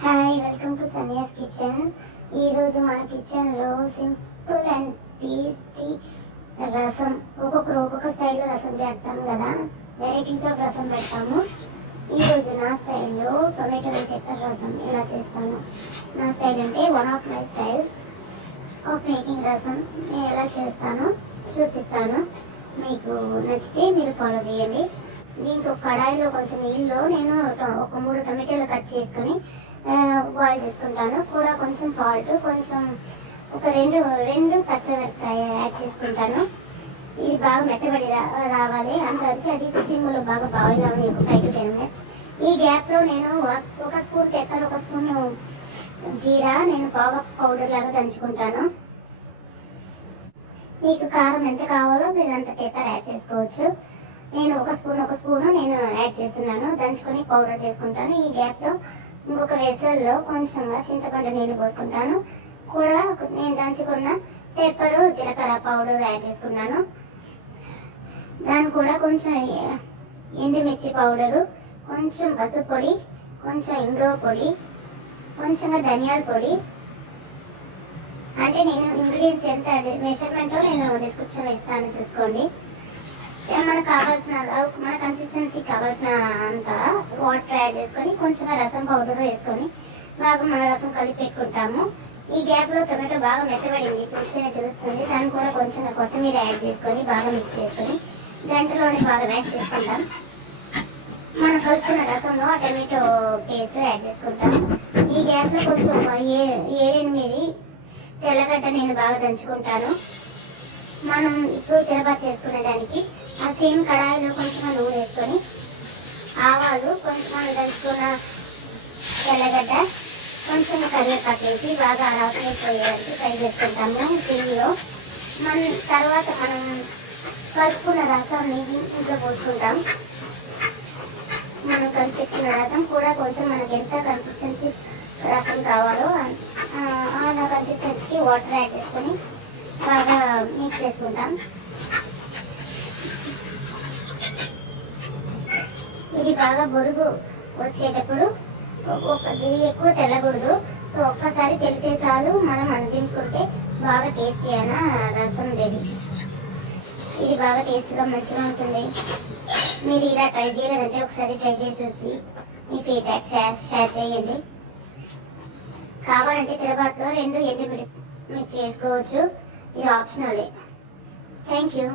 Hi, welcome to Saniya's kitchen. ఈరోజు మన కిచెన్లో సింపుల్ అండ్ టేస్టీ రసం, ఒక్కొక్కరు ఒక్కొక్క స్టైల్లో రసం పెడతాం కదా, వెరైటీస్ ఆఫ్ రసం పెడతాము. ఈరోజు నా స్టైల్లో టొమాటో అండ్ పెప్పర్ రసం ఎలా చేస్తాను. నా స్టైల్ అంటే one of my styles of making రసం నేను ఎలా చేస్తాను చూపిస్తాను. మీకు నచ్చితే మీరు ఫాలో చేయండి. దీంట్లో కడాయిలో కొంచెం నీళ్ళలో నేను ఒక 3 టొమాటోలు కట్ చేసుకొని బాయిల్ చేసుకుంటాను. కూడా కొంచెం సాల్ట్, కొంచెం ఒక రెండు పచ్చిమిరపకాయ యాడ్ చేసుకుంటాను. ఇది బాగా మెత్తబడి రావాలి, అంతవరకు అది సిమ్లో బాగా బాయిల్ అవ్వాలి, ఒక 5 to 10 minutes. ఈ గ్యాప్లో నేను ఒక స్పూన్ పెప్పర్, ఒక స్పూన్ జీరా నేను బాగా పౌడర్ లాగా దంచుకుంటాను. మీకు కారం ఎంత కావాలో మీరు అంత పెప్పర్ యాడ్ చేసుకోవచ్చు. నేను ఒక స్పూను నేను యాడ్ చేస్తున్నాను, దంచుకొని పౌడర్ చేసుకుంటాను. ఈ గ్యాప్లో ఇంకొక వెసల్లో కొంచెంగా చింతపండు నీళ్ళు పోసుకుంటాను. కూడా నేను దంచుకున్న పెప్పరు, జీలకర్ర పౌడర్ యాడ్ చేసుకున్నాను. దాని కూడా కొంచెం ఎండుమిర్చి పౌడరు, కొంచెం పసుపు పొడి, కొంచెం ఇంగువ పొడి, కొంచెంగా ధనియాల పొడి. అంటే నేను ఇంగ్రీడియంట్స్ ఎంత మెజర్మెంటో నేను డిస్క్రిప్షన్లో ఇస్తాను, చూసుకోండి. మనకు కావాల్సిన, మన కన్సిస్టెన్సీ కావాల్సిన అంత వాటర్ యాడ్ చేసుకొని కొంచెం రసం పౌడర్ వేసుకొని బాగా మన రసం కలిపి పెట్టుకుంటాము. ఈ గ్యాప్లో టొమాటో బాగా మెత్తబడింది, చూస్తేనే తెలుస్తుంది. దాన్ని కూడా కొంచెం కొత్తిమీర యాడ్ చేసుకొని బాగా మిక్స్ చేసుకొని గంటలోనే బాగా మ్యాష్ చేసుకుంటాం. మనం కలుపుకున్న రసంలో ఆ టొమాటో పేస్ట్ యాడ్ చేసుకుంటాం. ఈ గ్యాప్లో కొంచెం 7-8 తెల్లగడ్డ నేను బాగా దంచుకుంటాను. మనం ఇప్పుడు తిరబాటు చేసుకునే దానికి ఆ సేమ్ కడాయిలో కొంచెం నూనె వేసుకొని ఆవాలు, కొంచెం దంచుకున్న తెల్లగడ్డ, కొంచెం కరివేపాకు వేసి బాగా అరవైపోయేందుకు ఫ్రై చేసుకుంటాము టీవీలో. తర్వాత మనం కలుపుకున్న రసాన్ని ఇంట్లో పోసుకుంటాం. మనం కలిపెట్టిన రసం కూడా కొంచెం మనకి ఎంత కన్సిస్టెన్సీ రసం కావాలో ఆ కన్సిస్టెన్సీకి వాటర్ యాడ్ చేసుకొని బాగా మిక్స్ చేసుకుంటాం. ఇది బాగా బొరుగు వచ్చేటప్పుడు ఇది ఎక్కువ తెల్లకూడదు. సో ఒక్కసారి తెలితే చాలు, మనం అందించుకుంటే బాగా టేస్టీ అయిన రసం రెడీ. ఇది బాగా టేస్ట్గా మంచిగా ఉంటుంది. మీరు ఇలా ట్రై చేయలేదంటే ఒకసారి ట్రై చేసి చూసి మీ ఫీడ్బ్యాక్ షేర్ చేయండి. కావాలంటే తిరుపతిలో 2 ఎండుమిర్చి చేసుకోవచ్చు, ఇది ఆప్షనలే. Thank you.